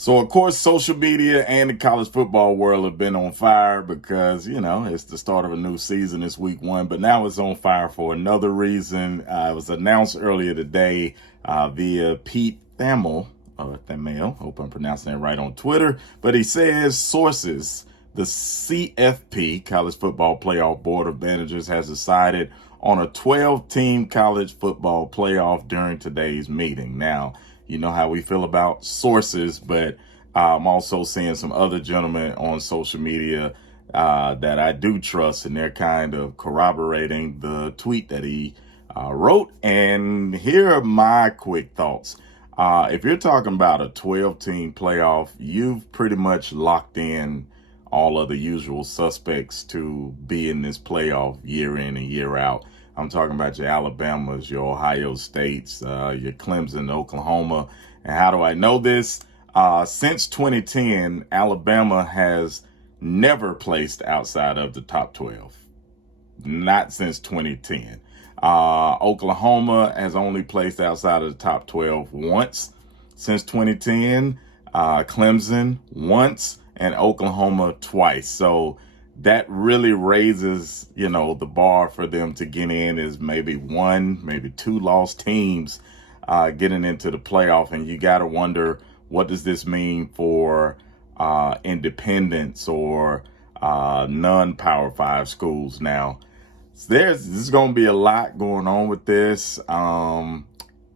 So, of course, social media and the college football world have been on fire because, it's the start of a new season. It's week 1, but now it's on fire for another reason. It was announced earlier today via Pete Thamel, hope I'm pronouncing that right, on Twitter. But he says sources, the CFP, College Football Playoff Board of Managers, has decided on a 12-team college football playoff during today's meeting. Now, you know how we feel about sources, but I'm also seeing some other gentlemen on social media that I do trust, and they're kind of corroborating the tweet that he wrote. And here are my quick thoughts. If you're talking about a 12-team playoff, you've pretty much locked in all of the usual suspects to be in this playoff year in and year out. I'm talking about your Alabamas, your Ohio States, your Clemson, Oklahoma. And how do I know this? Since 2010, Alabama has never placed outside of the top 12. Not since 2010. Oklahoma has only placed outside of the top 12 once since 2010. Clemson once, and Oklahoma twice. So that really raises, the bar for them to get in is maybe 1, maybe 2 lost teams getting into the playoff. And you got to wonder, what does this mean for independents or non-Power 5 schools? Now, there's going to be a lot going on with this.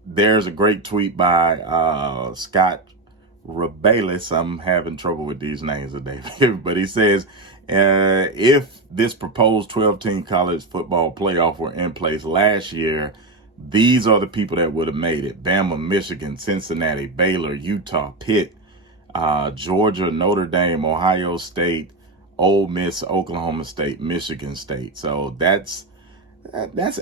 There's a great tweet by Scott Rebalis. I'm having trouble with these names today, but he says, if this proposed 12-team college football playoff were in place last year, these are the people that would have made it: Bama, Michigan, Cincinnati, Baylor, Utah, Pitt, Georgia, Notre Dame, Ohio State, Ole Miss, Oklahoma State, Michigan State. So that's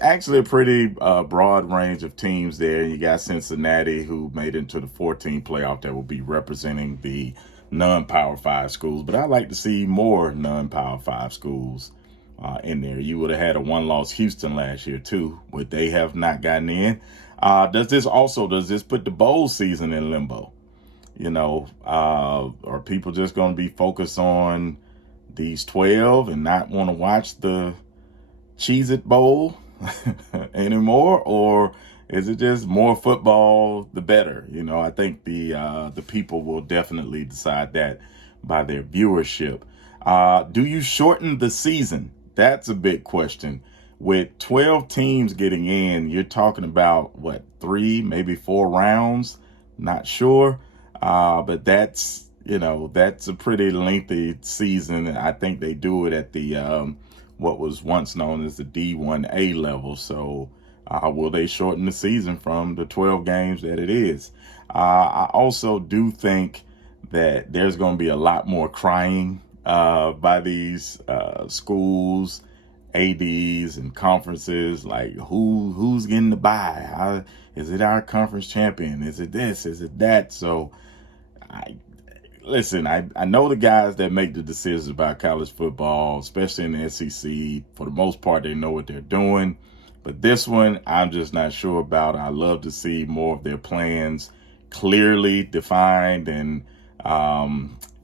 actually a pretty broad range of teams there. You got Cincinnati, who made it into the 14 playoff, that will be representing the non-Power 5 schools. But I'd like to see more non-Power 5 schools in there. You would have had a 1-loss Houston last year too, but they have not gotten in. Does this put the bowl season in limbo? Are people just going to be focused on these 12 and not want to watch the Cheez-It Bowl anymore, or is it just more football the better? I think the people will definitely decide that by their viewership. Do you shorten the season? That's a big question. With 12 teams getting in, you're talking about 3, maybe 4 rounds? Not sure, but that's a pretty lengthy season. I think they do it at the what was once known as the D1A level. So will they shorten the season from the 12 games that it is? I also do think that there's going to be a lot more crying by these schools, ADs, and conferences. Like, who's getting the bye? Is it our conference champion? Is it this? Is it that? So Listen, I know the guys that make the decisions about college football, especially in the SEC. For the most part, they know what they're doing. But this one, I'm just not sure about. I love to see more of their plans clearly defined and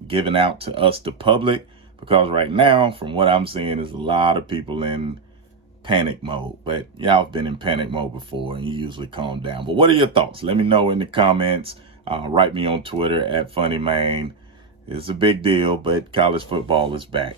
given out to us, the public. Because right now, from what I'm seeing, is a lot of people in panic mode. But y'all have been in panic mode before, and you usually calm down. But what are your thoughts? Let me know in the comments. Write me on Twitter at FunnyMaine. It's a big deal, but college football is back.